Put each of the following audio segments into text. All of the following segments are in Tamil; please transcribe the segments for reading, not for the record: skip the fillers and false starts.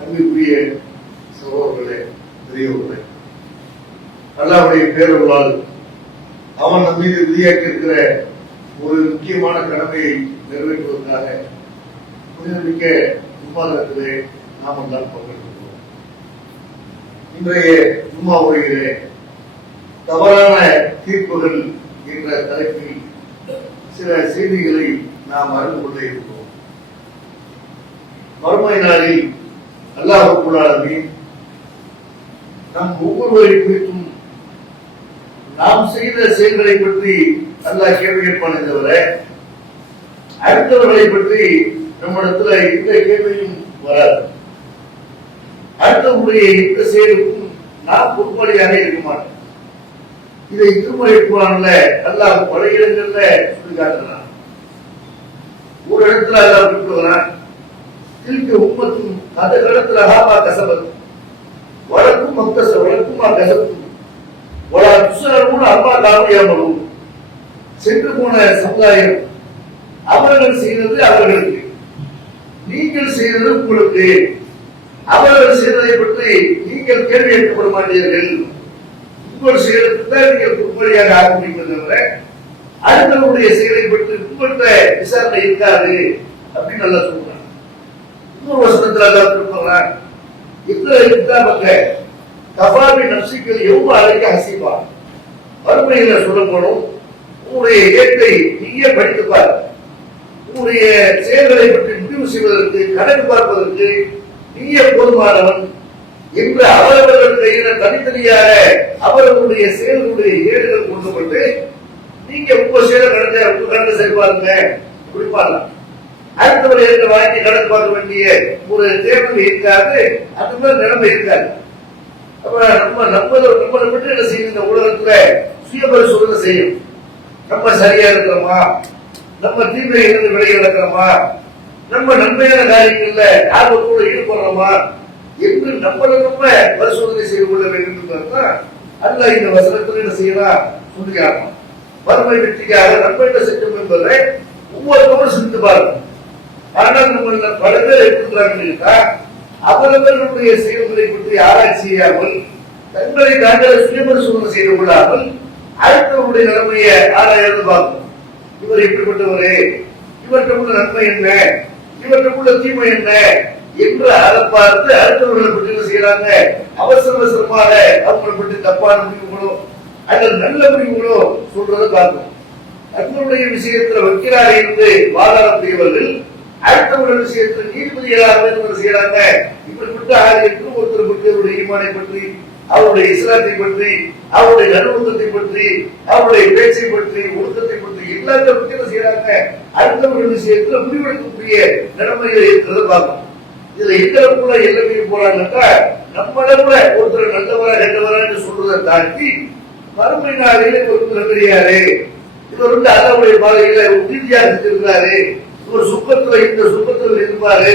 அன்புக்குரிய சகோதரர்களே, பெரியவர்களே, அல்லாஹ்வுடைய பேரருளால் அவன் நம் மீது விதியாக்கி இருக்கிற ஒரு முக்கியமான கடமையை நிறைவேற்றுவதற்காக புனிதமிக்க விவாதத்திலே நாம் எல்லாம் பங்கெடுக்கிறோம். இன்றைய ஜும்மா உரையிலே தவறான தீர்ப்புகள் என்ற தலைப்பில் சில செய்திகளை நாம் அறிந்து கொள்ள இருக்கிறோம். மறுமை நாளில் அல்லாஹ் ரப்பல் ஆலமீன் நம் ஒவ்வொருவரை குறித்தும் நாம் செய்த செயல்களை பற்றி அல்லாஹ் கேள்வி கேட்பானே தவிர அடுத்தவர்களை பற்றி நம்மிடத்துல எந்த கேள்வியும் வராது. அடுத்தவருடைய எந்த செயலுக்கும் நாம் பொறுப்பாளியாக இருக்க மாட்டோம். இதை திருமறை குர்ஆன்ல அல்லாஹ் பல இடங்கள்ல சொல்லி காட்டுறான். ஒரு இடத்துல அல்லாஹ் சொல்றான், தில்க உம்மத்தும் அந்த இடத்துல ஹாமா கசபத் வழக்கும் மக்தச வழக்குமா கசபத்தும் வலா துஸரூன அம்மா காமியாமலும். சென்று போன சமுதாயம் அவர்கள் செய்தது அவர்களுக்கு, நீங்கள் செய்தது உங்களுக்கு. அவர்கள் செய்ததை பற்றி நீங்கள் கேள்வி கேட்கப்பட மாட்டீர்கள். உங்கள் செயலுக்கு நீங்கள் பொறுப்படியாக ஆக முடியும் தவிர அடுத்தவருடைய செயலை பற்றி உங்கள்கிட்ட விசாரணை இருக்காது அப்படின்னு நல்லா சொல்றாங்க. இன்னொரு வசனத்துல எல்லாம் சொல்றாங்க, கபாபி நப்சிக்கல் எவ்வளவு அழைக்க ஹசிப்பா. வறுமையில சொல்லப்படும் உங்களுடைய ஏற்றை நீயே படித்துப்பார். உங்களுடைய செயல்களை பற்றி முடிவு செய்வதற்கு கணக்கு பார்ப்பதற்கு நீயே போதுமானவன் என்று அவரவர்கள் கையில தனித்தனியாக அவர்களுடைய செயல்களுடைய ஏடுகள் கொண்டு நீங்க உங்க செயலை கணக்கு செய்வாருங்க குறிப்பாங்க. அடுத்தவரை ஏற்ற வாங்கி கணக்கு பார்க்க வேண்டிய ஒரு தேவை இருக்காது, அந்த மாதிரி நிலைமை இருக்காது. அப்ப நம்மளை மட்டும் என்ன செய்யும், இந்த உலகத்துல சுய பரிசோதனை செய்யும். நம்ம சரியா இருக்கிறோமா, நம்ம தீமையிலிருந்து விலகி நடக்கிறோமா, நம்ம நன்மையான காரியங்கள்ல ஆர்வத்தோடு ஈடுபடுறோமா என்று நம்மளை நம்ம பரிசோதனை செய்து கொள்ள வேண்டும் என்பதுதான் அல்லாஹ் இந்த வசனத்தில் என்ன செய்யலாம் சொல்லுகிறார்கள். வறுமை வெற்றிக்காக நம்ம என்ன செஞ்சோம் என்பதை ஒவ்வொருத்தரும் சிந்தித்து பாருங்க. ஆனால் நம்ம பல பேர் இருக்கிறாங்க, அவர்களுடைய செயல்களை பற்றி ஆராய்ச்சி செய்யாமல் தங்களை தாங்கள் சுயபரிசோதனை செய்து கொள்ளாமல் அடுத்தவருடைய நிலைமையை ஆராய்ந்து பார்க்கும். இவர் இப்படிப்பட்டவரே, இவர்கிட்ட உள்ள நன்மை என்ன, இவர்கிட்ட உள்ள தீமை என்ன என்று அதை பார்த்து அடுத்தவர்களை பற்றி என்ன செய்யறாங்க, அவசரமாக அவங்களை பற்றி தப்பான முடிவுகளோ அல்லது நல்ல முடிவுகளோ சொல்றதை பார்க்கும். தங்களுடைய விஷயத்துல வக்கீலாக இருந்து வாதாடக்கூடியவர்கள் அடுத்தவர்கள் விஷயத்தில் நீதிபதிகளாக செய்யறாங்க. இப்படிப்பட்ட ஆளுநருக்கு ஒருத்தர் பற்றி அவருடைய ஈமானை பற்றி, அவருடைய இஸ்லாத்தை பற்றி, அவருடைய நல்லொழுக்கத்தை பற்றி, அவருடைய பேச்சை பற்றி, ஒழுக்கத்தை பற்றி எல்லாத்தையும் பற்றி என்ன செய்யறாங்க, அடுத்தவர்கள் விஷயத்துல முடிவெடுக்கக்கூடிய நிலைமையில் இருக்கிறத பார்க்கணும். இதுல எந்த அளவுக்குள்ள எல்லாமே போறாங்கன்றா நம்மளவுல ஒருத்தர் நல்லவரா கெட்டவரா சொல்றதை தாண்டி மறுமை நாளிலே ஒருத்தர் கிடையாது, இவர் அல்லாஹ்வுடைய பாதையில உறுதியாக இருக்கிறாரு, இவர் சுக்கத்துல இந்த சுக்கத்தில் இருப்பாரு,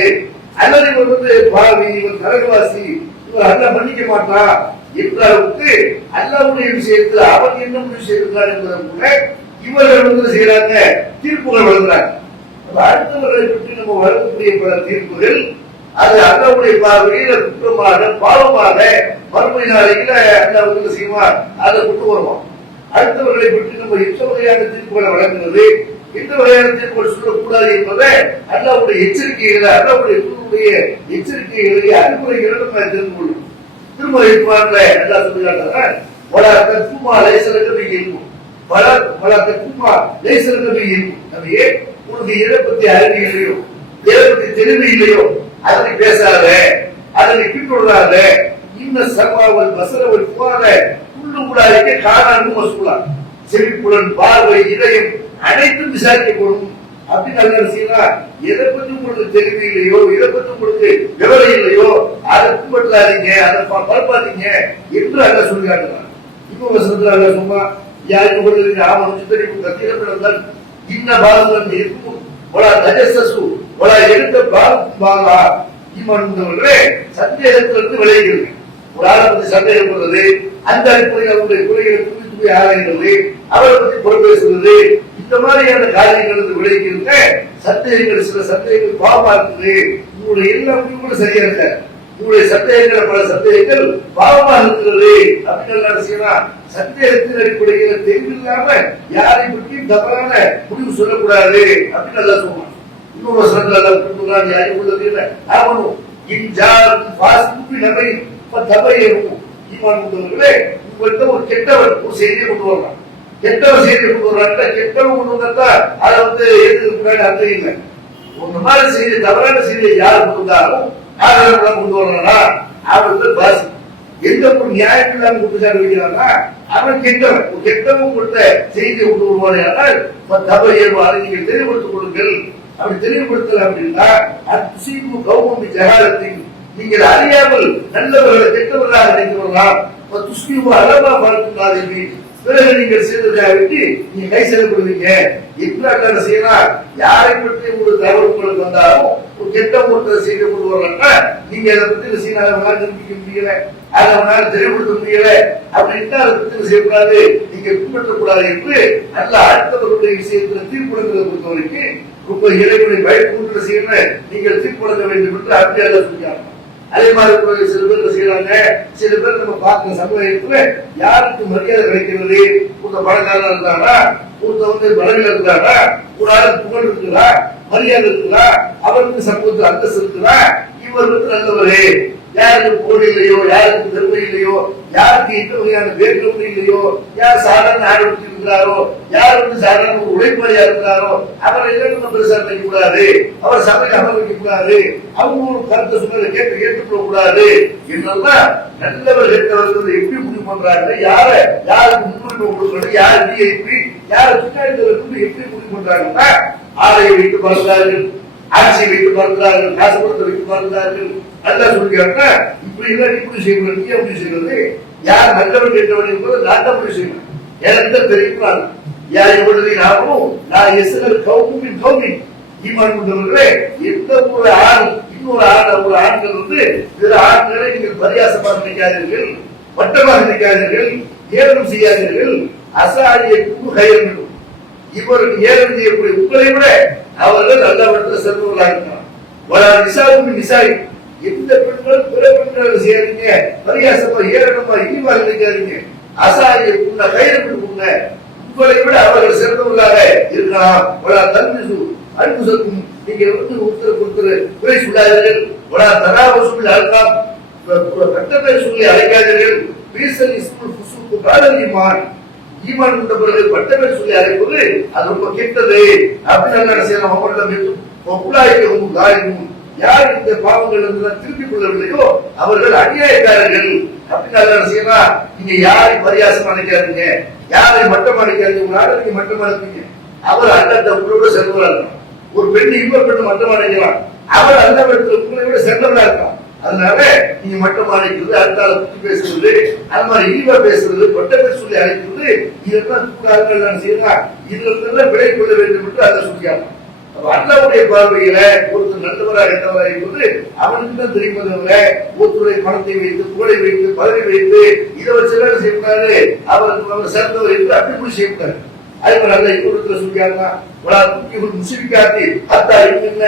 அல்லது இவர் பாவி, இவர் நரகவாசி, இவர் அல்லாஹ் மன்னிக்க மாட்டான் என்ற அளவுக்கு அல்லாஹ்வுடைய விஷயத்துல அவன் என்ன முடிவு செய்திருக்கார் என்பதை கூட இவர்கள் செய்யறாங்க, தீர்ப்புகள் வழங்குறாங்க. அடுத்தவர்களை பற்றி நம்ம வழங்கக்கூடிய பல தீர்ப்புகள் அது அல்லாஹ்வுடைய பார்வையில குற்றமாக பாவமாக மறுமை நாளையில அல்லாஹ் செய்வார், அதை கொண்டு வருவோம். அடுத்தவர்களை பற்றி நம்ம எந்த வகையான தீர்ப்புகளை வழங்குறது, எந்த வகையான தீர்ப்புகள் சொல்லக்கூடாது என்பதை அல்லாஹ்வுடைய எச்சரிக்கைகளை, அல்லாஹ்வுடைய தூதருடைய எச்சரிக்கைகளை அறிவுரைகளை நம்ம தெரிந்து கொள்ளும். திருமறை குர்ஆன்ல அல்லாஹ் சொல்றாங்க, வலா தக்ஃபுமா லைஸ லக பிஹி இல்முன் வலா தக்ஃபுமா லைஸ லக பிஹி இல்முன். நபியே, உங்களுக்கு எதை பத்தி அறிவு இல்லையோ, எதை பத்தி தெளிவு இல்லையோ அதை பேசாத, அதை பின்தொடராத. இன்ன சர்வாவல் வசரவல் புகாத உள்ளு கூடாதிக்க காணான்னு மசூலா. செவிப்புலன், பார்வை, இதயம் அனைத்தும் விசாரிக்கப்படும் அப்படின்னு அல்ல செய்யலாம். எதை பத்தி உங்களுக்கு தெளிவு இல்லையோ, எதை பத்தி உங்களுக்கு விவரம் இல்லையோ அதை பின்பற்றாதீங்க, அதை பரப்பாதீங்க என்று அல்ல சொல்லி காட்டுறான். இப்போ வசனத்துல அல்ல சும்மா யாருக்கு கொடுத்து ஆவணம் தெரியும் கத்திரப்பிடம் இன்ன பாரதம் இருக்கும் ஒலா தஜசு ஒலா எடுத்த பாலா இவர்களே சந்தேகத்திலிருந்து விளைகிறது. ஒரு ஆளை பத்தி சந்தேகம் கொள்வது, அந்த அடிப்படையில் அவருடைய குறைகளை துணி ஆராய்கிறது, அவரை பத்தி பொறுப்பேசுறது, இந்த மாதிரியான காரியங்களுக்கு விளைவிக்கின்ற சந்தேகங்கள், சில சந்தேகங்கள் பாவமா இருக்குது. உங்களுடைய எல்லா முடிவுகளும் சரியா இருக்க, உங்களுடைய சந்தேகங்கள் பல சந்தேகங்கள் பாவமாக இருக்கிறது அப்படின்னு செய்யலாம். சந்தேகத்தின் அடிப்படையில் தெளிவில்லாம யாரை பற்றியும் தவறான முடிவு சொல்லக்கூடாது அப்படின்னு நல்லா சொல்லுவாங்க. இன்னொரு வசனங்கள் யாரும் உள்ளது இல்லை ஆகணும் உங்கள்கிட்ட ஒரு கெட்டவர் ஒரு செய்தியை கொண்டு வரலாம். கெட்டவர் செய்தியை கொண்டு வர்றாங்க. கெட்டவன் கொண்டு வந்தா அதை எதிர்க்க அர்த்தம் இல்லை. ஒரு மாதிரி செய்தி தவறான செய்தியை யார் கொண்டு வந்தாலும் ஆதாரம் கொண்டு வர்றானா அவருக்கு பாசி. எந்த ஒரு நியாயம் இல்லாம குற்றச்சாட்டு வைக்கிறான்னா அவன் கெட்டவன். கெட்டவன் கொடுத்த செய்தியை கொண்டு வருவானால் தவறு ஏற்பாடு நீங்கள் தெளிவுபடுத்திக் கொள்ளுங்கள். அப்படி தெளிவுபடுத்தல அப்படின்னா கௌமி ஜகாலத்தின் நீங்கள் அறியாமல் நல்லவர்களை கெட்டவர்களாக நினைக்கிறவர்களாம். அளவா பார்த்துக்காதீர்கள். பிறகு நீங்கள் செய்ததற்கு நீங்க கை செல்லப்படுவீங்க. என்ன செய்யலாம்? யாரை பற்றி ஒரு தவறு உங்களுக்கு வந்தாலும் ஒரு கெட்ட ஒருத்தரை செய்து கொண்டு வரலன்னா நீங்க அதை பத்தி செய்யலாம் நிரூபிக்க முடியல, அதை தெளிவுபடுத்த முடியல அப்படின்னா அதை பத்தி செய்யக்கூடாது, நீங்க பின்பற்றக்கூடாது என்று நல்ல அடுத்தவர்களுடைய விஷயத்துல தீர்ப்புடங்களை பொறுத்த வரைக்கும் ரொம்ப இறைவனை பயன்படுத்த செய்யணும். நீங்கள் தீர்ப்புடங்க வேண்டும் என்று அப்படியே சொல்லியாங்க. அதே மாதிரி சில பேர் செய்யறாங்க. சில பேர் நம்ம பார்க்கிற சமுதாயத்துல யாருக்கு மரியாதை கிடைக்கிறது? ஒருத்த பணக்காரா இருந்தாரா, ஒருத்த பலவில் இருந்தாரா, ஒரு ஆளுக்கு புகழ் இருக்குதா, மரியாதை இருக்குதா, அவருக்கு சமூகத்தில் அந்தஸ்து இருக்குதா, இவர் நல்லவரு, யாருக்கு புகழ் இல்லையோ, யாருக்கு பெருமை இல்லையோ, யாருக்கு இந்த வகையான வேட்கை இல்லையோ, யார் சாதாரண ஆரோக்கியம் இருக்கிறாரோ, யார் சாதாரண ஒரு உழைப்பாளியா இருக்கிறாரோ அவரை நம்ம பெருசா நினைக்க கூடாது, அவர் சபையில் அமர வைக்க கூடாது, அவங்க ஒரு கருத்தை சொன்னதை ஏற்றுக்கொள்ள கூடாது என்றெல்லாம் நல்லவர் கேட்டவர்கள் எப்படி முடிவு பண்றாங்க? யாருக்கு முன்னுரிமை கொடுக்கணும், யார் டிஐபி, யார் பின்னாடி எப்படி முடிவு பண்றாங்கன்னா ஆலையை வைத்து பார்க்கிறார்கள், ஆட்சியை வைத்து பார்க்கிறார்கள், காசு பணத்தை வைத்து பார்க்கிறார்கள். நல்லா சொல்லிக்காங்க. இப்படி எல்லாம் இப்படி செய்யணும், நீ எப்படி செய்வது, யார் நல்லவன் கேட்டவன் என்பது நாட்டை முடிவு செய்யணும். எனக்கு தெரிவிக்கிறாங்க யார் எவ்வளவு நாமும் நான் எஸ்எல் கௌமின் கௌமி ஈமான் கொண்டவர்களே, எந்த ஒரு ஆண் இன்னொரு ஒரு ஆண்கள் பிற ஆண்களை நீங்கள் பரியாசமாக நினைக்காதீர்கள், வட்டமாக நினைக்காதீர்கள், ஏலம் செய்யாதீர்கள். அசாரிய குழு கையில் இவருக்கு ஏலம் செய்யக்கூடிய உங்களை விட அவர்கள் நல்லவற்றில் செல்வர்களாக இருக்கிறார். நிசாவும் நிசாரி எந்த பெண்கள் பிற பெண்கள் செய்யாதீங்க, பரியாசமா ஏறணுமா இழிவாக நினைக்காதீங்க. அசாரிய குண்ண கையில் குண்ண உங்களை விட அவர்கள் சிறந்தவர்களாக இருக்கலாம். தன்னிசு அன்பு சொல்லும் நீங்கள் ஒருத்தர் குறை சொல்லாதீர்கள். தனாவசூல் அழகாம் கட்டத்தை சொல்லி அழைக்காதீர்கள். பீசல் இஸ்முல் புசுக்கு காதலிமான் ஈமான் கொண்டவர்கள் பட்டமே சொல்லி அழைப்பது அது ரொம்ப கெட்டது அப்படின்னு செய்யலாம். அவர்களிடம் யார் இந்த பாவங்கள் திருப்பிக் கொள்ளவில்லையோ அவர்கள் அநியாயக்காரர்கள் அப்படின்னு செய்யலாம். நீங்க யாரை பரியாசம் அழைக்காதீங்க, யாரை மட்டம் அழைக்காதீங்க. உங்களால நீங்க மட்டம் அழைப்பீங்க, அவர் அந்த உங்களோட செல்வரா இருக்கலாம். ஒரு பெண்ணு இன்னொரு பெண்ணு மட்டம் அடைக்கலாம், அவர் அந்த உங்களை விட செல்வரா இருக்கலாம். அதனால நீங்க மட்டம் அழைக்கிறது, அடுத்தால பற்றி பேசுறது, அது மாதிரி இழிவா பேசுறது, பட்டமே சொல்லி அழைக்கிறது, இதெல்லாம் கூடாதுன்னு செய்யலாம். இதுல இருந்து விலை கொள்ள வேண்டும் என்று அதை சொல்லியாங்க. அல்லாவுடைய பார்வையில ஒருத்தர் நல்லவரா கெட்டவரா என்பது அவனுக்கு தான் தெரியுமதவிர ஒருத்தருடைய பணத்தை வைத்து புகழை வைத்து பதவி வைத்து இதை வச்சு செய்யக்கூடாது, அவர் சேர்ந்தவர் என்று அப்படி செய்யக்கூடாது. அதே மாதிரி அல்ல இன்னொருத்தர சொல்லியாங்க முஸ்லிக்காத்தி அத்தா என்ன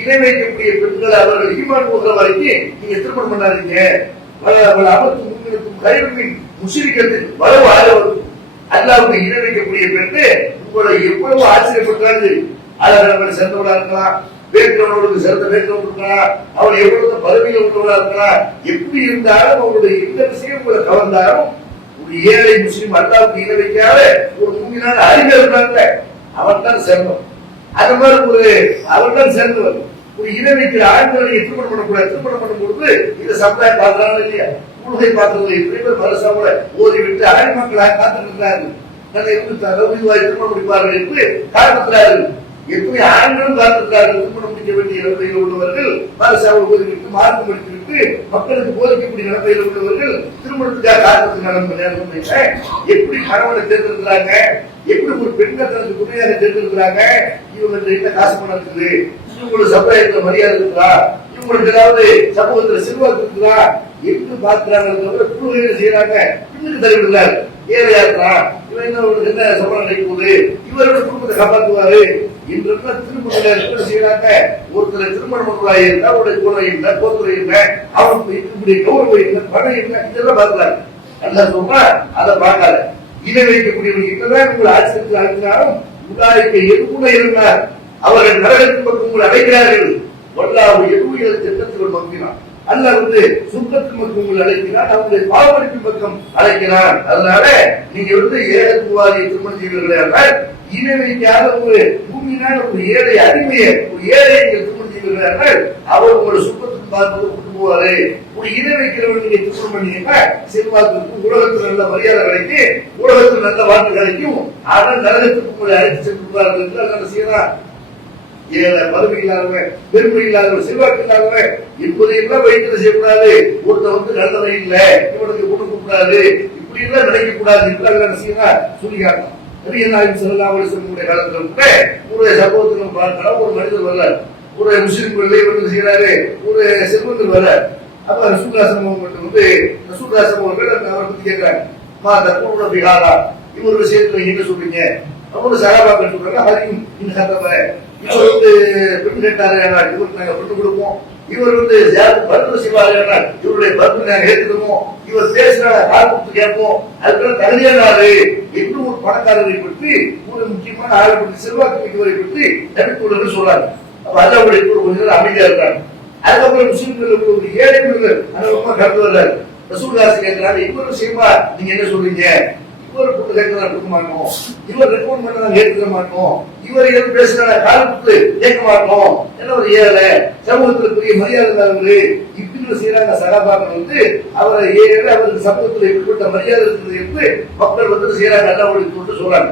இணை வைக்கக்கூடிய பெண்கள் அவர்கள் ஈமான் போகிற வரைக்கும் நீங்க திருமணம் பண்ணாதீங்க. அமர்த்து முன்னிருக்கும் கைவின் முஸ்லிக்கத்தில் வளவு ஆதரவு அல்லாவுக்கு இணை வைக்கக்கூடிய பெண்ணு உங்களை எவ்வளவு ஆச்சரியப்பட்டாரு. அழகர்கள் சிறந்தவளா இருக்கலாம், வேட்கிறவர்களுக்கு சிறந்த வேட்கிறவங்க இருக்கலாம், அவர் எவ்வளவு பதவியில் உள்ளவர்களா இருக்கலாம். எப்படி இருந்தாலும் அவங்களுடைய எந்த விஷயம் உங்களை கவர்ந்தாலும் ஒரு ஏழை முஸ்லீம் அல்லாவுக்கு இணை வைக்காத ஒரு முன்னினால அறிஞர் இருக்கிறாங்க, அவன் தான் சிறந்தவன். அது மாதிரி அவர் தான் சிறந்தவர். ஒரு இணை வைக்கிற ஆண்களை திருமணம் பண்ணக்கூடாது. திருமணம் பண்ணும்போது இந்த சமுதாயம் பார்க்கிறாங்க இல்லையா, உலகை பார்க்கறது எப்படி பேர் பரசாவோட ஓதி விட்டு அரை மக்களாக காத்திருக்கிறார்கள். திருமணம் முடிப்பார்கள் என்று காரணத்தினார்கள். எப்படி ஆண்களும் காத்திருக்கிறார்கள். திருமணம் முடிக்க வேண்டிய நிலைமையில் உள்ளவர்கள் பரசாவோடு ஓதிவிட்டு மார்க்கம் எடுத்துவிட்டு மக்களுக்கு போதிக்கக்கூடிய நிலைமையில் உள்ளவர்கள் திருமணத்துக்காக காரணத்துக்கு எப்படி கணவனை தேர்ந்தெடுக்கிறாங்க, எப்படி ஒரு பெண்கள் தனக்கு துணையாக தேர்ந்தெடுக்கிறாங்க. இவங்க என்ன காசு பணம் இருக்குது, இவங்களுக்கு சமுதாயத்துல மரியாதை இருக்குதா, இவங்களுக்கு ஏதாவது சமூகத்துல செல்வாக்கு இருக்குதா என்று பார்க்கிறாங்க. தவிர குழுவை செய்யறாங்க, பின்னுக்கு தள்ளிவிடுறாங்க. ஏழையா இருக்கிறான், இவன் என்ன சம்பளம் கிடைக்குது, இவரோட குடும்பத்தை காப்பாற்றுவாரு என்றெல்லாம் திருமணம் செய்யறாங்க. ஒருத்தர் திருமணம் பண்றாங்க இருந்தா அவருடைய குறை இல்லை, கோத்துறை இல்லை, அவனுக்கு இருக்கக்கூடிய கௌரவம் இல்லை, பணம் இல்லை, இதெல்லாம் பார்க்கலாங்க. நல்லா சொல்றா அதை பார்க்காத. இதை வைக்கக்கூடியவர்கள் என்னதான் உங்கள் ஆச்சரியத்தில் அழைக்கிறாலும் உதாரிக்க எதுவுமே இருந்தார். அவர்கள் நரகத்தின் பக்கம் உங்களை அழைக்கிறார்கள். வல்லாஹு எதுவும் திட்டத்தில் நோக்கினான். அல்லாஹ் சுத்தத்தின் பக்கம் உங்களை அழைக்கிறான், அவங்களுடைய பாவமளிப்பின் பக்கம் அழைக்கிறான். அதனால நீங்க ஏகத்துவாதியை திருமணம் செய்வீர்களே என்றால் இணை வைக்காத ஒரு பூமியான ஒரு ஏழை அடிமையை, ஒரு ஏழை நீங்கள் திருமணம் செய்வீர்களே என்றால் அவர் உங்களை சுத்தத்துக்கு பார்ப்பது கொண்டு போவாரு. ஒரு இணை வைக்கிறவர்கள் நீங்க திருமணம் பண்ணீங்கன்னா செல்வாக்கு உலகத்தில் நல்ல மரியாதை கிடைக்கும், உலகத்தில் நல்ல வாழ்க்கை கிடைக்கும். ஆனால் நரகத்துக்கு உங்களை அழைத்து சென்றுள்ளார்கள் என்று அல்ல செய்யறான். ஏழை, பதவி இல்லாதவன், பெருமை இல்லாதவன், செல்வாக்கு இல்லாதவன் என்பதையெல்லாம் வைத்து செய்யக்கூடாது. ஒருத்தர் நல்லவன் இல்லை, இவனுக்கு கொடுக்க கூடாது, இப்படி எல்லாம் நினைக்க கூடாது என்று செய்யலாம் சொல்லிக்காங்க. சொல்லக்கூடிய காலத்துல கூட ஒரு சம்பவத்தில் பார்க்கலாம். ஒரு மனிதர் வரலாறு, ஒரு முஸ்லிம்கள் செய்யறாரு, ஒரு செல்வங்கள் வர. அப்ப ரசூலுல்லாஹி ரசூலுல்லாஹி அவரை பத்தி கேட்கிறாங்க, மா தக்கூன பிஹாரா, இவர் விஷயத்துல என்ன சொல்றீங்க? அவரு சகாபாக்கள் சொல்றாங்க, ஹரியும் இந்த கதவ இவர் பெண் கேட்டாரு, இவருக்கு நாங்க பெண்ணு கொடுப்போம். இவர் மருத்துவ செய்வாரு, இவருடைய மருத்துவ நாங்க ஏற்றுக்கணும். இவர் பேசுற கால் கொடுத்து கேட்போம். அதுக்கெல்லாம் தகுதியானாரு என்று ஒரு பணக்காரரை பற்றி, ஒரு முக்கியமான ஆளை பற்றி, செல்வாக்கு மிக்கவரை பற்றி நபித்தோழர்கள் சொல்றாங்க. அப்ப அல்லாஹ்வுடைய கொஞ்ச நேரம் அமைதியா இருக்காங்க. அதுக்கப்புறம் முஸ்லிம்கள் ஒரு ஏழை அனுபவமா கடந்து வர்றாரு. ரசூலுல்லாஹி கேட்கிறாரு, இவர் செய்வா நீங்க என்ன சொல்றீங்க? இவர் கூட்டு கேட்கறதா கொடுக்க மாட்டோம், இவர் ரெக்கமெண்ட் பண்ண நாங்க ஏற்றுக்க மாட்டோம், இவர் எதுவும் பேசுற காலத்துக்கு கேட்க மாட்டோம். என்ன ஒரு ஏழை, சமூகத்தில் பெரிய மரியாதை இல்லாதவரு இப்படி செய்யறாங்க. சகாபாக்கள் அவரை ஏழை, அவருக்கு சமூகத்தில் எப்படிப்பட்ட மரியாதை இருக்குது என்று மக்கள் செய்யறாங்க. நல்லா சொல்றாங்க.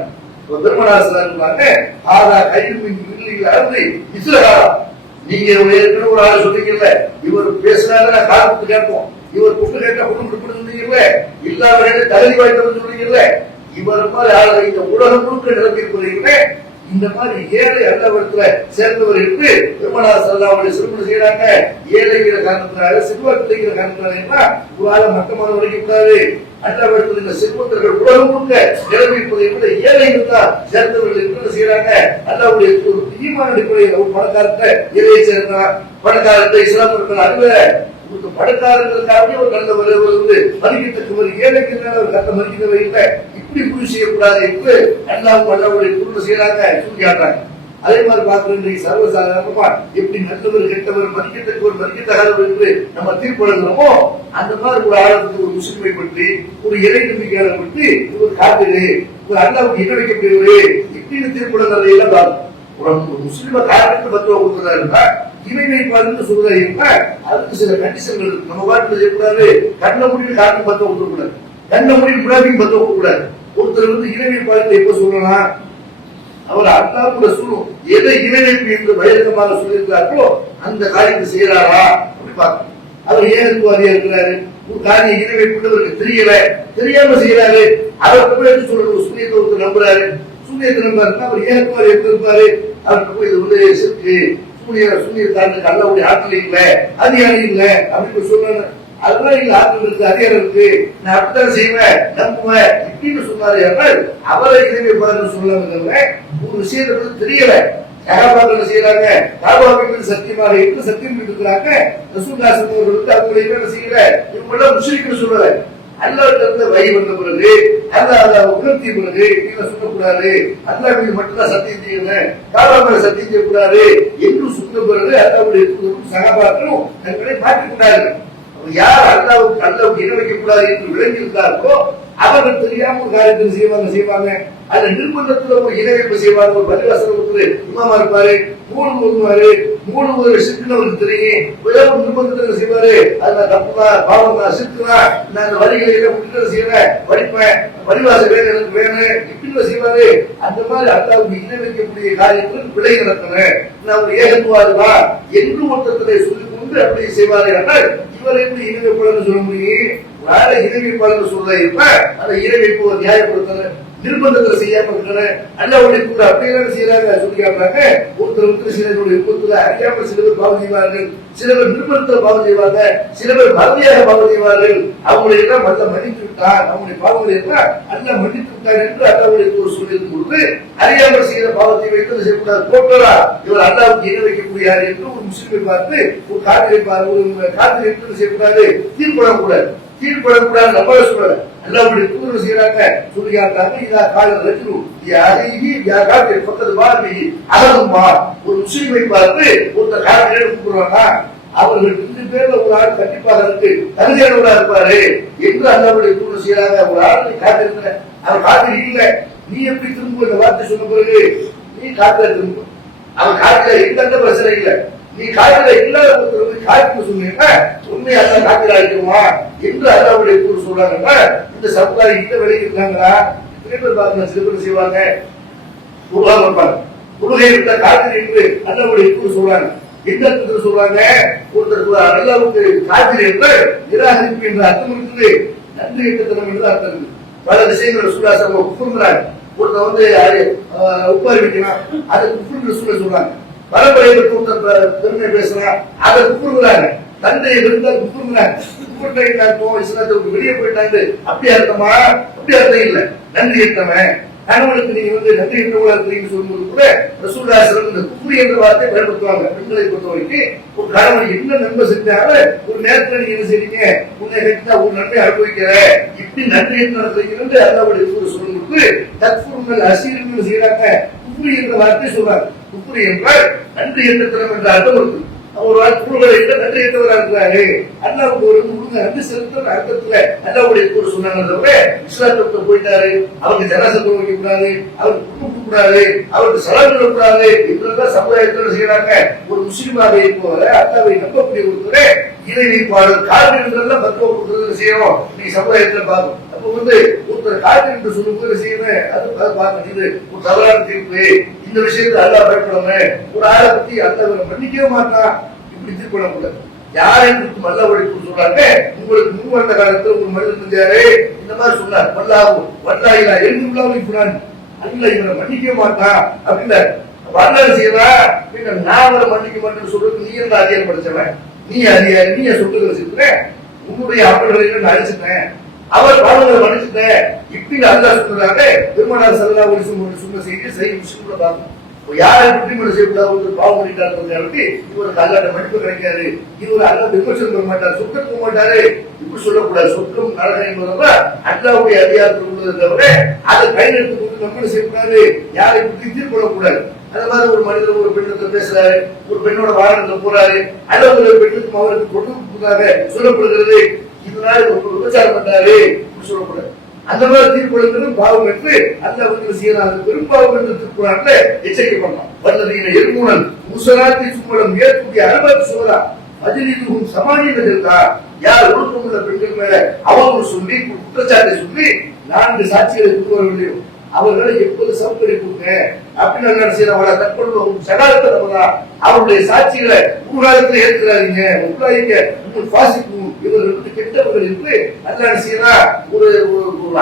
பெருமனாசனாங்க ஆதா கையில் அறுதி இஸ்லகாரா, நீங்க ஏற்கனவே ஒரு ஆள் சொன்னீங்கல்ல, இவர் பேசுறாரு காலத்துக்கு கேட்போம், இவர் பொண்ணு கேட்டா பொண்ணு கொடுப்பீங்கல்ல, இல்லாத தகுதி வாய்ந்தவர் சொல்றீங்கல்ல, இவர் மாதிரி ஆளுநர் இந்த உலகம் முழுக்க நிரப்பியிருக்கிறீங்களே, இந்த மாதிரி ஏழை அல்லவரத்துல சேர்ந்தவர் என்று பெருமானார் ஸல்லல்லாஹு அலைஹி வஸல்லம் செய்யறாங்க. ஏழைங்கிற காரணத்தினால, செல்வத்திலைங்கிற காரணத்தினால ஒரு ஆளை மட்டமான உடைக்க கூடாது. அல்லவரத்தில் இந்த செல்வந்தர்கள் உலகம் முழுக்க நிரப்பியிருப்பதை விட ஏழைகள் தான் சேர்ந்தவர்கள் என்று செய்யறாங்க. அல்லாஹ்வுடைய ஈமான் அடிப்படையில் ஒரு பணக்காரத்தை ஏழையை சேர்ந்தான், பணக்காரத்தை இஸ்லாம் இருக்கிற அறிவை பணக்காரர்களுக்காக ஒரு நல்லவர் மதிக்கத்தக்கவர், ஏழைக்கு ஒரு கட்ட மதிக்கிறவர் இல்லை, இப்படி புரி செய்யக்கூடாது என்று அல்லாஹ்வுடைய குடும்பம் செய்யறாங்க, சொல்லி காட்டுறாங்க. அதே மாதிரி பார்க்கிறோம் சர்வசாதாரணமா எப்படி நல்லவர், கெட்டவர், மதிக்கத்தக்கவர், மதிக்கத்தகாதவர் என்று நம்ம தீர்ப்பு எழுதுறோமோ, அந்த மாதிரி ஒரு ஆழத்துக்கு ஒரு முஸ்லிமை பற்றி, ஒரு இறை நம்பிக்கையாளர் பற்றி ஒரு காப்பீடு, ஒரு அல்லாவுக்கு இணை வைக்கப்படுவது இப்படின்னு தீர்ப்பு எழுதுறதை எல்லாம் பார்க்கணும். ஒரு முஸ்லிம காரணத்து பத்துவ கொடுத்ததா இணை வைப்பாருன்னு சொல்றதா அதுக்கு சில கண்டிஷன்கள் இருக்கு. நம்ம பாட்டுல செய்யக்கூடாது, கண்ண முடிவு காரணம் பத்த விட்டுக்கூடாது, கண்ண முடிவு முன்னாடி பத்த விடக்கூடாது. ஒருத்தர் இணை வைப்பாரு எப்ப சொல்லலாம், அவர் அல்லாஹ்வுடைய ரசூல் எதை இணை வைப்பு என்று பகிரங்கமாக சொல்லியிருக்கிறார்களோ அந்த காரியத்தை செய்யறாரா அப்படி பார்க்கணும். அவர் ஏகத்துவாதியா இருக்கிறாரு, ஒரு காரியம் இணை வைப்புன்னு தெரியல, தெரியாம செய்யறாரு, அவருக்கு போய் எடுத்து சொல்ற ஒரு சூரியத்தை ஒருத்தர் நம்புறாரு, சூரியத்தை நம்பாருன்னா அவர் ஏகத்துவாதி எடுத்து இருப்பாரு, அவருக்கு போய் இது சிற்கு சூரியத்தாருக்கு அல்லாஹ்வுடைய ஆற்றல் இல்லை, அதிகாரம் இல்லை அப்படின்னு சொல்றாங்க. அதெல்லாம் இல்ல, ஆற்றல் இருக்கு, அதிகாரம் இருக்கு, நான் அப்படித்தான் செய்வேன், நம்புவேன் இப்படின்னு சொன்னாரு. ஆனால் அவரை இணை வைப்பாருன்னு சொல்லாம ஒரு விஷயத்தை தெரியல. சகாபாக்கள் செய்யறாங்க, காபாக்கள் சத்தியமாக இருந்து சத்தியம் இருக்கிறாங்க. ரசூலுல்லாஹி அவர்களுக்கு அவங்களை என்ன செய்யல, இவங்க எல்லாம் முஸ்லிம்னு சொல்லல. அல்லாஹ்விட்ட இருந்து வகை வந்த பிறகு, அல்லாஹ் உணர்த்திய பிறகு இதை சொல்லக்கூடாது, அல்லாஹ் மீது மட்டும்தான் சத்தியம் செய்யணும், காபாக்களை சத்தியம் செய்யக்கூடாது என்று சொன்ன பிறகு அல்லாஹ்வுடைய சகாபாக்களும் தங்களை மாற்றிக்கொண்டார்கள். யார் அல்லாஹ்வுக்கு இணை வைக்கக்கூடாது என்று விளங்கி இருந்தார்களோ அவர்கள் தெரியாம ஒரு காரியத்தை செய்வாங்க. அந்த நிர்பந்தத்துல ஒரு இணை வைப்பு செய்வாங்க. ஒரு பள்ளிவாசல் இமாமா இருப்பாரு, மூணு சிற்குன்னு அவருக்கு தெரியும், ஒரு நிர்பந்தத்துல செய்வாரு, அது நான் தப்புதான், பாவம் தான், சிற்குதான், நான் அந்த வரிகளை விட்டு செய்வேன், படிப்பேன், பள்ளிவாசல் வேலை எனக்கு வேணும் இப்படின்னு செய்வாரு. அந்த மாதிரி அல்லாஹ்வுக்கு இணை வைக்கக்கூடிய காரியத்தில் விலை நடத்தணும், நான் ஒரு ஏகத்துவாதுதான் என்று ஒருத்தத்தை சொல்லிக் கொண்டு அப்படி செய்வாரு. ஆனால் இவர் எப்படி இணை வைப்பாளர்னு சொல்ல முடியும்? வேற இணை வைப்பாளர்னு சொல்ல இருப்ப அந்த இணை வைப்பு நியாயப்படுத்தணும். நிர்பந்தத்துல செய்யாம இருக்கிற அல்லாவுடைய தூதர் அப்படியெல்லாம் செய்யறாங்க சொல்லி காட்டுறாங்க. ஒருத்தர் சிலருடைய விருப்பத்துல அறியாமல் சில பேர் பாவம் செய்வார்கள், சில பேர் நிர்பந்தத்துல பாவம் செய்வாங்க, சில பேர் மறதியாக பாவம் செய்வார்கள். அவங்களை எல்லாம் அல்ல மன்னித்து விட்டார், அவங்களுடைய பாவங்களை எல்லாம் அல்ல மன்னித்து விட்டார் என்று அல்லாவுடைய தூதர் சொல்லியிருக்கும் பொழுது அறியாமல் செய்கிற பாவத்தை வைத்து செய்யக்கூடாது. போட்டோரா இவர் அல்லாவுக்கு இணை வைக்கக்கூடியார் என்று ஒரு முஸ்லிமை பார்த்து ஒரு காத்திரை செய்யக்கூடாது, தீர்ப்படக்கூடாது. தீர்ப்படக்கூடாது நம்ம சொல்றாங்க. அல்லாவுடைய தூதர் செய்யறாங்க சொல்லி காட்டாங்க. இதா கால ரஜுலு பக்கத்து பார்வை அகதுமா ஒரு முஸ்லிமை பார்த்து ஒருத்தர் காத்திரை கூப்பிடுவாங்க. அவர்கள் 2 பேர்ல ஒரு ஆள் கண்டிப்பாக இருக்கு தகுதியானவரா இருப்பாரு என்று அல்லாவுடைய தூதர் செய்யறாங்க. ஒரு ஆள் காத்திருக்கிற அவர் காத்திரி இல்லை, நீ எப்படி திரும்ப இந்த வார்த்தை சொன்ன பிறகு நீ காத்திர திரும்ப அவன் காத்திர இல்ல பிரச்சனை இல்லை. நீ காத்திர இல்லாத ஒருத்தர் காத்திர சொன்னீங்கன்னா உண்மை அல்ல காத்திரா இருக்குமா என்று அல்லாவுடைய தூதர் சொல்றாங்கன்னா இந்த சமுதாயம் இந்த விலைக்கு இருக்காங்களா? சில பேர் பாருங்க, சில பேர் செய்வாங்க தொழுகை விட்ட காத்திரி என்று அல்லாவுடைய தூதர் சொல்றாங்க. எந்த அர்த்தத்தில் சொல்றாங்க? ஒருத்தர் அல்லாவுக்கு காத்திரி என்று நிராகரிப்பு என்ற அர்த்தம் இருக்குது, நன்றி எட்டத்தனம் என்று அர்த்தம் இருக்கு. பல விஷயங்கள் சூழாசம் குப்புறாங்க. ஒருத்தர் உப்பாரி வைக்கலாம், அதை குப்புறு சூழ சொல்றாங்க. பரம்பரையை பற்றி ஒருத்தர் பெருமை பேசுறான், அதை குப்புறுங்கிறாங்க. தந்தையை இருந்தால் குப்புறுங்கிறாங்க. குப்புறத்தை வெளியே போயிட்டாங்க. அப்படி அர்த்தமா? அப்படி அர்த்தம் இல்லை. நன்றி எட்டவன் கணவனுக்கு நீங்க நன்றி எட்டவங்களா இருக்கிறீங்கன்னு சொல்லும்போது கூட ரசூலுல்லாஹி ஸல்லல்லாஹு அலைஹி வஸல்லம் இந்த குஃப்ரி என்ற வார்த்தையை பயன்படுத்துவாங்க. பெண்களை பொறுத்த வரைக்கும் ஒரு கணவன் என்ன நன்மை செஞ்சாலும் ஒரு நேரத்தில் நீங்க என்ன செய்றீங்க, உன்னை கேட்டா ஒரு நன்மை அனுபவிக்கிற இப்படி நன்றி என்று நடத்துறீங்கன்னு அல்லாஹ்வுடைய தூதர் சொல்லும்போது தக்ஃபுருல் அஸீர் செய்யறாங்க. குஃப்ரி என்ற வார்த்தை சொல்றாங்க. குஃப்ரி என்றால் நன்றி எட்டத்தனம் என்ற அர்த்தம் இருக்கு. ஒரு நன்றி எட்டவரா இருக்கிறாரு அல்லாவுக்கு ஒரு நன்றி செலுத்த அர்த்தத்துல அல்லாவுடைய தூதர் சொன்னாங்க. இஸ்லாத்துக்கு போயிட்டாரு, அவருக்கு ஜனாசத்தை வைக்க கூடாது, அவருக்கு குடும்ப கூடாது, அவருக்கு சலாம் கூடாது இப்படிதான் சமுதாயத்தில் செய்யறாங்க. ஒரு முஸ்லிமாக இருப்பவரை அல்லாவை நம்பக்கூடிய ஒருத்தர் இணை வைப்பாளர் காரணம் மருத்துவ கொடுக்கறது செய்யணும். நீங்க சமுதாயத்துல பார்க்கணும். அப்ப ஒருத்தர் காரணம் என்று சொல்லும் போது செய்யணும். அது பார்க்க ஒரு தவறான தீர்ப்பு. இந்த விஷயத்துல அல்லா பயப்படணும். ஒரு ஆளை பத்தி அல்ல மன்னிக்கவே மாட்டான், இப்படி தீர்ப்பு பண்ணக்கூடாது. யாரையும் குறித்து அல்லாஹ்வுடைய தூதர் சொல்றாங்க, உங்களுக்கு முன் வந்த காலத்துல ஒரு மனிதன் இருந்தாரு, இந்த மாதிரி சொன்னார், வல்லாஹிலா எழுந்துள்ளாவும் சொன்னான், அல்ல இவனை மன்னிக்க மாட்டான் அப்படின்னு. வரலாறு செய்யறா நான் அவரை மன்னிக்க மாட்டேன்னு சொல்றது நீ என்ன அதிகாரம் படிச்சவன், நீ அதிகாரி, நீ சொல்றது வச்சுக்கிற உன்னுடைய அமல்களை நான் அழிச்சுட்டேன், அவர் பாவங்களை மன்னிச்சுட்டேன் இப்படின்னு அல்லாஹ் சொல்றாங்க. பெருமானார் ஸல்லல்லாஹு அலைஹி வஸல்லம் சொன்ன செய்தி சஹீஹ் முஸ்லிம்ல பார்க்கணும். யாரை குற்றமணி செய்யக்கூடாது, பாவம் பண்ணிட்டாரு, இவருக்கு அல்லாட்ட மன்னிப்பு கிடைக்காது, இவரு அல்ல விமர்சனம் பண்ண மாட்டார், சொர்க்கம் போக மாட்டாரு இப்படி சொல்லக்கூடாது. சொர்க்கம் நரகம் என்பதல்ல அல்லாஹ்வுடைய அதிகாரத்தில் உள்ளதை தவிர அதை கையில் எடுத்துக் கொண்டு கம்பெனி செய்யக்கூடாது, யாரை பற்றி தீர்ப்பு கொள்ளக்கூடாது. அந்த மாதிரி ஒரு மனிதர் ஒரு பெண்ணத்தை பேசுறாரு, ஒரு பெண்ணோட வாகனத்துல போறாரு, அல்லது ஒரு பெண்ணுக்கும் அவருக்கு கொடுப்பதாக சொல்லப்படுகிறது, இதனால விபச்சாரம் பண்றாரு சொல்லக்கூடாது. அந்த மாதிரி தீர்ப்பு பாவம் என்று அல்ல செய்யறாங்க. பெரும்பாவம் என்று திருக்குறாங்க எச்சரிக்கை பண்ணலாம். வல்லதீன எருமுனல் முசலாத்தி சும்மலம் ஏற்கூடிய அனுபவ சோதா அதிலிதும் சமானியங்கள் இருக்கா, யார் ஒழுக்கம் உள்ள பெண்கள் மேல அவங்க சொல்லி குற்றச்சாட்டை சொல்லி 4 சாட்சிகளை கொண்டு வரவில்லையோ அவர்களை எப்போது சவுக்கரை கொடுங்க அப்படின்னு செய்யறவங்கள தற்பொழுது சகாலத்தை நம்மளா அவருடைய சாட்சிகளை உலகத்துல ஏற்கிறாங்க உட்காரிங்க உங்களுக்கு வாசிக்கும் இவர்கள் கெட்டவர்கள் என்று அல்ல செய்யறா. ஒரு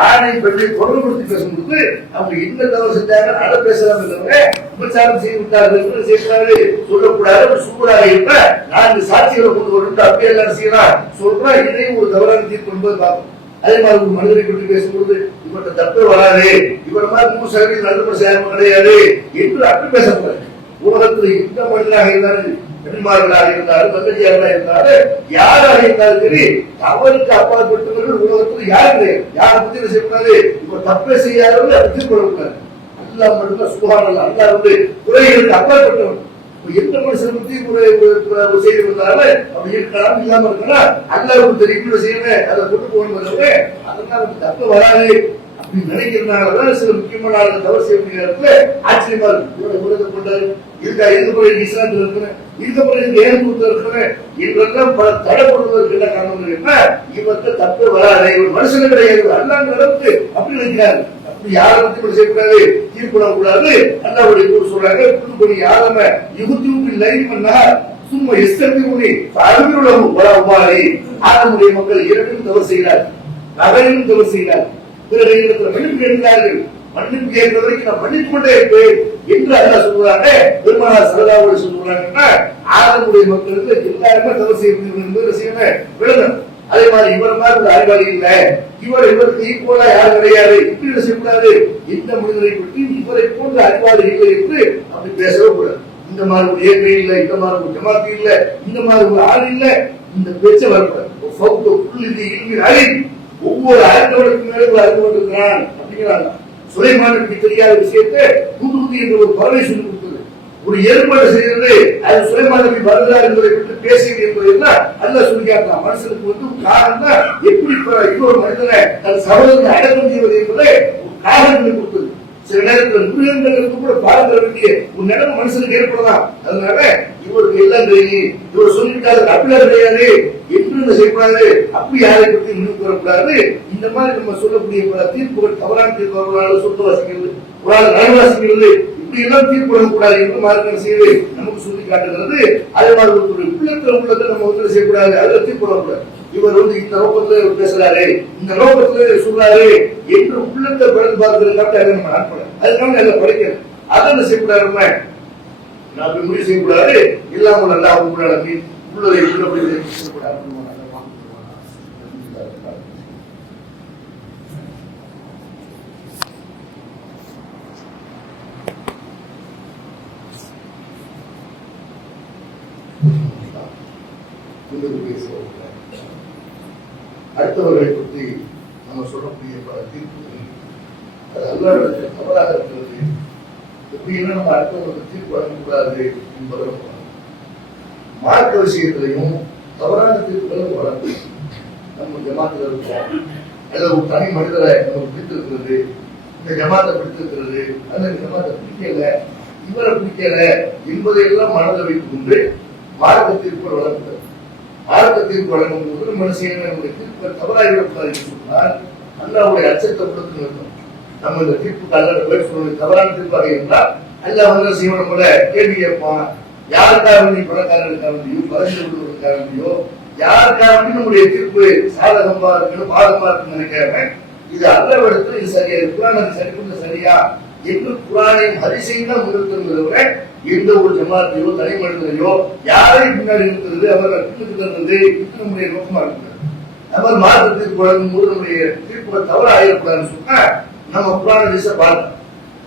ஆணை பெண்ணை தொடர்புபடுத்தி பேசும்போது அவங்க என்ன தவறு செஞ்சாங்க அதை பேசலாம் விபச்சாரம் செய்து விட்டார்கள் செய்யக்கூடாது சொல்லக்கூடாது. சூப்பராக இருப்ப 4 சாட்சிகளை கொண்டு வரணும் அப்படியே எல்லாம் செய்யலாம் சொல்றா. இதையும் ஒரு தவறான தீர்ப்பு என்பது பார்க்கணும். அதே மாதிரி ஒரு மனிதரை பற்றி பேசும்போது இவர்கிட்ட தப்பு வராது, இவர் மாதிரி 100% நல்ல சேரம் கிடையாது என்று அப்படி பேசக்கூடாது. உலகத்தில் எந்த மனிதனாக இருந்தாலும் பெண்மார்களாக இருந்தாலும் மந்திரியார்களாக இருந்தாலும் யாராக இருந்தாலும் சரி அவருக்கு அப்பாற்பட்டவர்கள் உலகத்தில் யாரும் கிடையாது. யாரை பத்தி என்ன செய்யக்கூடாது, இப்ப தப்பை செய்யாதவர்கள் அதை தீர்ப்படக்கூடாது. அல்லா மட்டும்தான் சுகாதாரம், அல்லா குறைகளுக்கு அப்பாற்பட்டவர்கள். எந்த மனுஷனை பத்தி ஒரு செய்தி வந்தாலும் அப்படி இருக்கலாம் இல்லாம இருக்கலாம் அல்லாவுக்கு தெரியும் செய்யணும் அதை கொண்டு போகணும். அதெல்லாம் தப்பு வராது அப்படின்னு நினைக்கிறதுனாலதான் சில முக்கியமான ஆளுங்க தவறு செய்யக்கூடிய இடத்துல ஆச்சரியமா இருக்கு. உலகத்தை கொண்டாரு இருக்கா, எந்த பிறகு இஸ்லாத்துல இருக்கிறேன், இந்த பிறகு ஏற்படுத்த இருக்கிறேன் இதெல்லாம் பல தடைப்படுவதற்கு என்ன காரணம் என்ன, இவருக்கு தப்பு வராது, இவர் மனுஷன் கிடையாது அல்லாத அளவுக்கு அப்படி நினைக்கிறாரு. யாரை பத்தி செய்யக்கூடாது, தீர்ப்பிடக்கூடாது. அல்லாஹ்வுடைய தூதர் சொல்றாங்க, புதுபணி ஆதம யுகுத்தியுக்கு லைன் பண்ணா சும்மா எஸ்தர்பியுனி ஃபஅல்மியுலஹு வலா உபாலி. ஆதமுடைய மக்கள் இரண்டும் தவறு செய்கிறார்கள், நகரிலும் தவறு செய்கிறார்கள், பிறகு இடத்துல மன்னிப்பு கேட்கிறார்கள். மன்னிப்பு கேட்கிற வரைக்கும் நான் மன்னித்து கொண்டே இருப்பேன் என்று அல்லாஹ் சொல்றாங்க. பெருமானார் ஸல்லல்லாஹு அலைஹி வஸல்லம் சொல்றாங்கன்னா ஆதமுடைய மக்களுக்கு எல்லாருமே தவறு செய்யப்படுகிறது என்பது விளங்கும். அதே மாதிரி இவர் மாதிரி ஒரு அறிவாளி இல்லை, இவருக்கு ஈக்குவலா யாரும் கிடையாது, இப்படி செய்யக்கூடாது, இந்த மனிதரை பற்றி இவரை போன்ற அறிவாளி இல்லை என்று அப்படி பேசவே கூடாது. இந்த மாதிரி ஒரு இயற்கை இல்லை, இந்த மாதிரி ஒரு ஜமாத்தி இல்லை, இந்த மாதிரி ஒரு ஆள் இல்லை, இந்த பேச்சை வரக்கூடாது. ஒவ்வொரு அறிந்தவனுக்கு மேலே ஒரு அறிந்து கொண்டிருக்கிறான் அப்படிங்கிறாங்க. சுலைமானுக்கு தெரியாத விஷயத்தை தூதுகுதி என்ற ஒரு பறவை சொல்லிக் கொடுத்தது. ஒரு ஏற்பாடு செய்யறது அது சுலைமானுக்கு வருகிறார் என்பதை பற்றி பேசுகிறது என்பதை அல்லாஹ் சொல்லி காட்டலாம். மனுஷனுக்கு வந்து காரணம் தான் எப்படி இன்னொரு மனிதனை தன் சகோதரனை அடக்கம் செய்வது என்பதை ஒரு காரணங்களை கொடுத்தது. சில நேரத்தில் மிருகங்களுக்கு கூட பாடம் தர வேண்டிய ஒரு நிலைமை மனுஷனுக்கு ஏற்படலாம். அதனால இவருக்கு எல்லாம் தெரியும், இவர் சொல்லிட்டாரு அப்படிலாம் கிடையாது என்று செய்யக்கூடாது, அப்படி யாரை பற்றி முன்னுக்கு வரக்கூடாது. இந்த மாதிரி நம்ம சொல்லக்கூடிய பல தீர்ப்புகள் தவறான தீர்ப்பு சொத்து வாசிக்கிறது, ஒரு ஆள் நலன் வாசிக்கிறது, இப்படி எல்லாம் தீர்ப்பு வழங்கக்கூடாது என்று மார்க்கம் செய்து நமக்கு சொல்லி காட்டுகிறது. அதே மாதிரி ஒரு உள்ளத்தை நம்ம ஒன்று செய்யக்கூடாது, அதுல தீர்ப்பு வழங்கக்கூடாது. இவர் வந்து இந்த நோக்கத்துல பேசுறாரு, இந்த நோக்கத்துல சொல்றாரு என்று உள்ளத்தை பிறந்து பார்க்கிறதுக்காக நம்ம அனுப்பல, அதுக்காக எல்லாம் படிக்கிறது. அதை செய்யக்கூடாது, நான் முடிவு செய்யக்கூடாது, இல்லாமல் நல்லா அவங்க உள்ளதை உள்ளபடி செய்யக்கூடாது. அடுத்தவர்களை பற்றி நம்ம சொல்லக்கூடிய பல தீர்ப்புகள் அது அல்லாஹ்விடத்தில் தவறாக இருக்கிறது. எப்படின்னா நம்ம அடுத்தவர்களுக்கு தீர்ப்பு வழங்கக்கூடாது என்பதை மார்க்க விஷயத்திலையும் தவறான தீர்ப்புகளும் வழங்கும். நம்ம ஜமாத்தில் இருக்கோம், அல்லது ஒரு தனி மனிதரை நமக்கு பிடித்திருக்கிறது, இந்த ஜமாத்தை பிடித்திருக்கிறது, அந்த ஜமாத்தை பிடிக்கல, இவரை பிடிக்கல என்பதையெல்லாம் மனதில் வைத்துக் கொண்டு மார்க்க தீர்ப்பு வழங்குகிறது. மார்க்க தீர்ப்பு வழங்கும் போது மனுஷன் நம்முடைய தீர்ப்பு தவறாகிவிடக்கூடாது என்று சொன்னால் அல்லாஹ்வுடைய அச்சத்தை கொடுத்து இருக்கும். நம்ம இந்த தீர்ப்புக்கு அல்லாஹ் பதில் சொல்வது தவறான தீர்ப்பாக இருந்தால் அல்லாஹ் வந்து செய்வன போல கேள்வி கேட்பான். யாருக்காக வேண்டி பணக்காரர்களுக்காக வேண்டியோ பதவி விடுவதற்காக வேண்டியோ யாருக்காக வேண்டி நம்முடைய தீர்ப்பு சாதகமா இருக்கணும் பாதகமா இருக்குன்னு நினைக்காம இது அல்லாஹ்விடத்தில் இது சரியா குர்ஆன் அது சரி பண்ண சரியா என்று குர்ஆனையும் ஹதீஸையும் தான் முன்னிறுத்துவதை எந்த ஒரு ஜமாத்தையோ தனி மனிதனையோ யாரையும் பின்னாடி இருக்கிறது அவர்கள் பின்னுக்கு இது நம்முடைய நோக்கமா இருக்கிறது. நம்ம மார்க்க தீர்ப்பு வழங்கும் போது நம்முடைய தீர்ப்புகள் தவறு ஆகிடக்கூடாதுன்னு சொன்னா நம்ம குர்ஆன் ஹதீஸை பார்க்கணும்.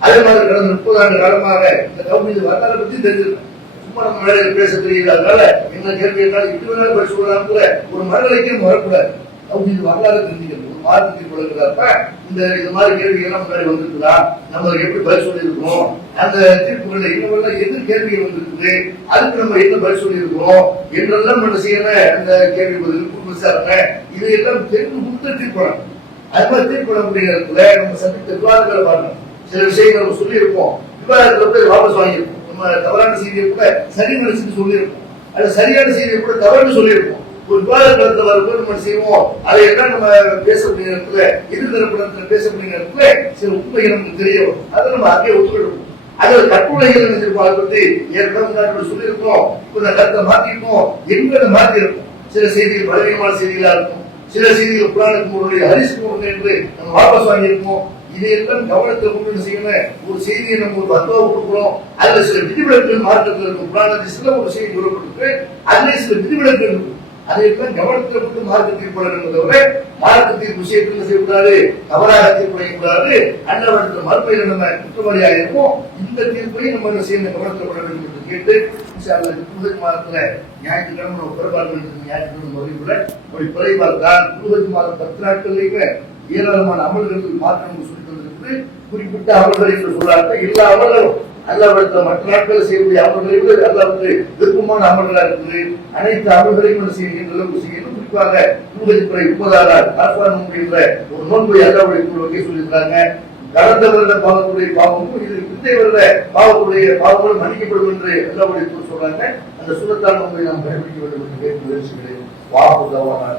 அதே மாதிரி கடந்த 30 ஆண்டு காலமாக இந்த தௌஹீத் வரலாறை பத்தி தெரிஞ்சிருக்கோம். சும்மா நம்ம மேடையில் பேச தெரியல, அதனால என்ன கேள்வி கேட்டாலும் இப்படி வேணாலும் படிச்சு கொள்ளலாம் கூட ஒரு மனநிலைக்கு வரக்கூடாது. தௌஹீத் வரலாறு தெரிஞ்சுக்கணும். ஒரு மார்க்க தீர்ப்பு வழங்குறப்ப இந்த மாதிரி கேள்வி எல்லாம் முன்னாடி வந்திருக்குதா, நம்ம எப்படி பதில் சொல்லி இருக்கோம், அந்த தீர்ப்புகளை இன்னும் எதிர் கேள்விகள் வந்திருக்குது, அதுக்கு நம்ம என்ன பதில் சொல்லி இருக்கோம் என்றெல்லாம் நம்ம செய்யற அந்த கேள்வி பதில் விசாரணை இதையெல்லாம் தெரிந்து கொடுத்து தீர்ப்பணும். அது மாதிரி தீர்ப்பணக்கூடிய இடத்துல நம்ம சந்தித்த விவாதங்களை பார்க்கணும். சில விஷயங்கள் நம்ம சொல்லி இருப்போம், விவாதத்துல போய் வாபஸ் வாங்கியிருப்போம். நம்ம தவறான செய்தியை கூட சரி நினைச்சுட்டு சொல்லியிருப்போம், அது சரியான செய்தியை கூட தவறுன்னு சொல்லியிருப்போம். ஒரு விவாத களத்துல வரும்போது நம்ம செய்வோம், அதை எல்லாம் நம்ம பேசக்கூடிய இடத்துல எதிர்த்தரப்பிடத்துல பேசக்கூடிய இடத்துல சில உண்மைகள் நமக்கு தெரிய வரும். அதை நம்ம அங்கே ஒத்துக்கிடுவோம். அதுல கட்டுரைகள் நினைச்சிருப்போம், அதை பத்தி ஏற்கனவே சொல்லியிருக்கோம், இப்ப இந்த கருத்தை மாத்திருக்கோம் என்பதை மாத்தி இருக்கும். சில செய்திகள் பலவீனமான செய்திகளா இருக்கும், சில செய்திகள் குர்ஆனுக்கு முன்னுடைய ஹதீஸ்க்கு முன்னே என்று நம்ம வாபஸ் வாங்கியிருப்போம். இதையெல்லாம் கவனத்தில் கொண்டு செய்யணும். ஒரு செய்தியை நம்ம ஒரு பத்துவா கொடுக்குறோம், அதுல சில விதிவிலக்குகள் மார்க்கத்தில் இருக்கும். குர்ஆன் ஹதீஸ்ல ஒரு செய்தி சொல்லப்பட்டிருக்கு, அதுல சில விதிவிலக்குகள் இருக்கும். அதையெல்லாம் கவனத்தில் கொண்டு மார்க்க தீர்ப்பு வழங்கணும். தவிர மார்க்க தீர்ப்பு விஷயத்தில் செய்யக்கூடாது, தவறாக தீர்ப்பு வழங்கக்கூடாது. அண்ணவர்கள் மறுமையில் நம்ம குற்றவாளியாக இருப்போம். இந்த தீர்ப்பையும் நம்ம என்ன செய்யணும், கவனத்தில் கொள்ள வேண்டும் என்று கேட்டு புதுகை மாதத்துல ஞாயிற்றுக்கிழமை நம்ம பிறப்பாடு ஞாயிற்றுக்கிழமை வரைக்குள்ள அப்படி பிறை பார்த்தால் புதுகை மாதம் 10 நாட்கள்லயுமே ஏராளமான அமல்களுக்கு மாற்றம் சொல்லி தந்திருக்கு. குறிப்பிட்ட அமல்களை சொல்றாங்க. எல்லா அமல்களும் அல்லாஹ்விடத்தில் மற்ற நாட்கள் செய்யக்கூடிய அமல்களை விட அல்லாஹ்வுக்கு விருப்பமான அமல்களா இருக்குது. அனைத்து அமல்களையும் செய்கின்ற அளவுக்கு செய்யணும். குறிப்பாக புதுகை பிறை 30 நாள் என்ற ஒரு நோன்பை அல்லாஹ்வுடைய வகை சொல்லியிருக்காங்க. கடந்த வருட பாவத்துடைய பாவமும் இது பிந்தைய வருட பாவத்துடைய பாவங்களும் மன்னிக்கப்படும் என்று அல்லாஹ்வுடைய சொல்றாங்க. அந்த சுலத்தான நோன்பை நாம் கடைபிடிக்க வேண்டும் என்று கேட்கும் முயற்சிகளை வாக்குதவான